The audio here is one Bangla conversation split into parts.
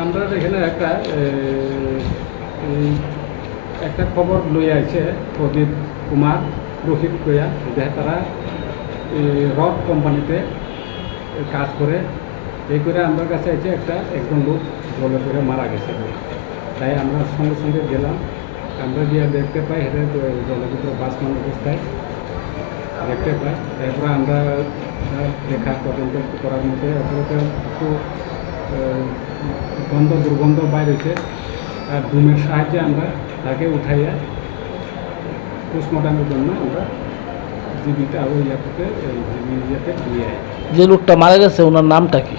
আমরা এখানে একটা খবর লই আইছে প্রদীপ কুমার রোহিত কইয়া যে তারা রড কোম্পানিতে কাজ করে। এই করে আমার কাছে আছে একজন লোক জলে করে মারা গেছে। তাই আমরা সঙ্গে সঙ্গে গেলাম, আমরা গিয়ে দেখতে পাই হেঁটে জলের ভিতরে বাসমান অবস্থায় দেখতে পাই। এরপরে আমরা দেখা তদন্ত করার মধ্যে এরপরে একটু দুর্গন্ধ বাইরেছে। আর ডুমের সাহায্যে আমরা তাকে উঠাইয়া পোস্টমর্টমের জন্য আমরা জীবিত ইয়েতে দিয়ে আই। যে লোকটা মারা গেছে ওনার নামটা কি?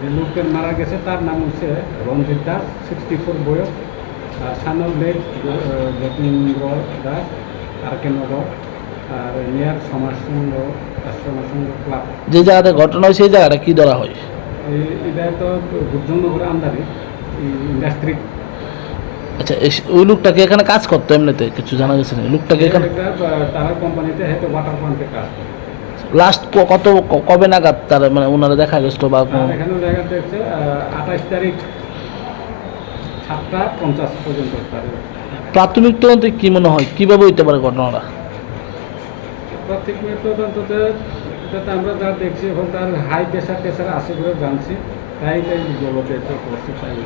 যে লোকটা মারা গেছে তার নাম হচ্ছে রঞ্জিত দাস, 64 বয়স। আর সানল লেক যতীন্দ্র দাস, আরকেনগর, আর নিয়ার সমাজসংঘ ক্লাব। যে জায়গাতে ঘটনা হয় সেই জায়গাটা কি ধরা হয়? এটা তো গুরজনগর আন্দারে ইন্ডাস্ট্রি। আচ্ছা, ওই লোকটাকে এখানে কাজ করতো এমনিতে কিছু জানা গেছে না? লোকটাকে এখানে তারা কোম্পানিতে হয়তো ওয়াটার পাম্পে কাজ করে। লাস্ট কবে নাগাদ তার মানে ওনারা দেখা গেছিল বা এখানেও জায়গা দেখছে 28 তারিখ 7:50 পর্যন্ত। প্রাথমিক তদন্তে কি মনে হয় কিভাবে হইতে পারে ঘটনাটা? প্রাথমিক তদন্ততে আমরা যা দেখছি এবং তার হাই প্রেশার আছে বলে জানছি, তাই জগতে করছি তাই।